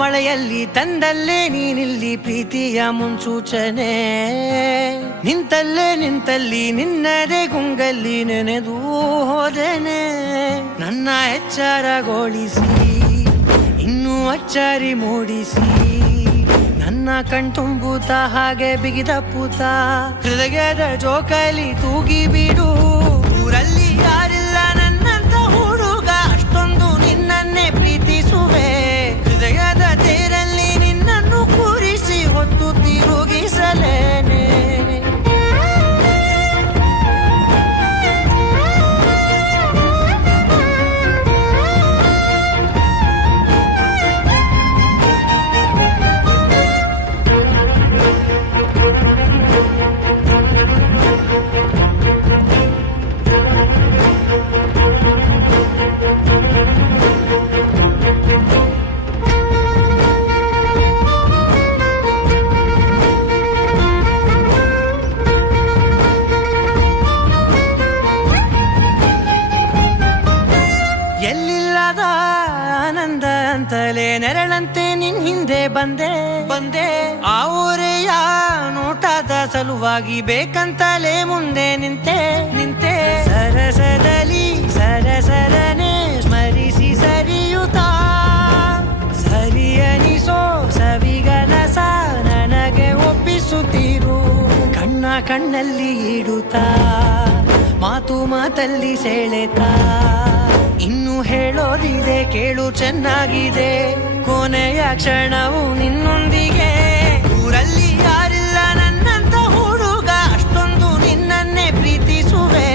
ಮಳೆಯಲ್ಲಿ ತಂದಲ್ಲೇ ನೀನಿಲ್ಲಿ ಪ್ರೀತಿಯ ಮುನ್ಸೂಚನೆ ನಿಂತಲ್ಲಿ ನಿನ್ನದೇ ಗುಂಗಲ್ಲಿ ನೆನೆದು ಹೋದೆನೆ ನನ್ನ ಎಚ್ಚರಗೊಳಿಸಿ ಇನ್ನೂ ಅಚ್ಚರಿ ಮೂಡಿಸಿ ನನ್ನ ಕಣ್ತುಂಬುತ್ತ ಹಾಗೆ ಬಿಗಿದ ಪೂತ ಹೃದಯದ ಜೋಕಾಲಿ ತೂಗಿ ಬಿಡು ಊರಲ್ಲಿ ಯಾರಿಲ್ಲ ನನ್ನಂತ ಹುಡುಗ ಅಷ್ಟೊಂದು ನಿನ್ನನ್ನೇ ಪ್ರೀತಿಸುವೆ ಹೃದಯದ ತೇರಲ್ಲಿ ನಿನ್ನನ್ನು ಕೂರಿಸಿ ಹೊತ್ತು ತಿರುಗಿಸಲೇನೆ ನೆರಳಂತೆ ನಿನ್ ಹಿಂದೆ ಬಂದೆ ಆ ಊರೆಯ ನೋಟದ ಸಲುವಾಗಿ ಬೇಕಂತಲೇ ಮುಂದೆ ನಿಂತೆ ಸರಸರನೆ ಸ್ಮರಿಸಿ ಸರಿಯುತ್ತಾ ಸರಿಯನಿಸೋ ಸವಿಗನಸ ನನಗೆ ಒಪ್ಪಿಸುತ್ತೀರು ಕಣ್ಣಲ್ಲಿ ಇಡುತ್ತಾ ಮಾತಲ್ಲಿ ಸೆಳೆತಾ ಇನ್ನು ಹೇಳೋದಿದೆ ಕೇಳು ಚೆನ್ನಾಗಿದೆ ಕೊನೆಯ ಕ್ಷಣವು ನಿನ್ನೊಂದಿಗೆ ಊರಲ್ಲಿ ಯಾರಿಲ್ಲ ನನ್ನಂತ ಹುಡುಗ ಅಷ್ಟೊಂದು ನಿನ್ನನ್ನೇ ಪ್ರೀತಿಸುವೆ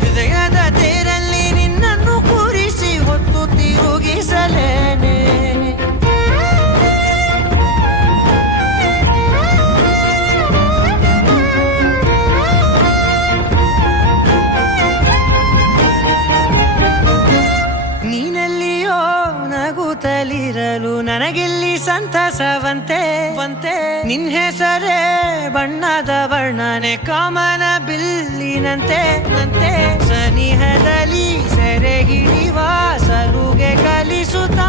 ಹೃದಯದ ತೇರಲ್ಲಿ ನಿನ್ನನ್ನು ಕೂರಿಸಿ ಹೊತ್ತು ತಿರುಗಿಸಲೇನೆ ನಗುತ್ತಲಿರಲು ನನಗಿಲ್ಲಿ ಸಂತಸವಂತೆ ನಿನ್ ಹೆಸರೇ ಬಣ್ಣದ ವರ್ಣನೆ ಕಾಮನ ಬಿಲ್ಲಿನಂತೆ ಸನಿಹದಲ್ಲಿ ಸೆರೆ ಹಿಡಿಯುವ ಸಲುಗೆ ಕಲಿಸುತ್ತಾ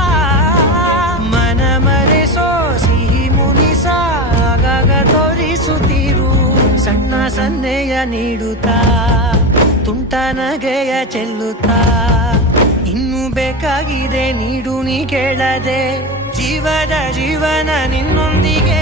ಮನ ಮರೆಸೋ ಸಿಹಿ ಮುನಿಸ ಆಗಾಗ ತೋರಿಸುತ್ತಿರು ಸಣ್ಣ ಸನ್ನೆಯ ನೀಡುತ್ತಾ ತುಂಟ ನಗೆಯ ಚೆಲ್ಲುತ್ತಾ ಇನ್ನು ಬೇಕಾಗಿದೆ ನೀಡು ನೀ ಕೇಳದೆ ಜೀವನ ನಿನ್ನೊಂದಿಗೆ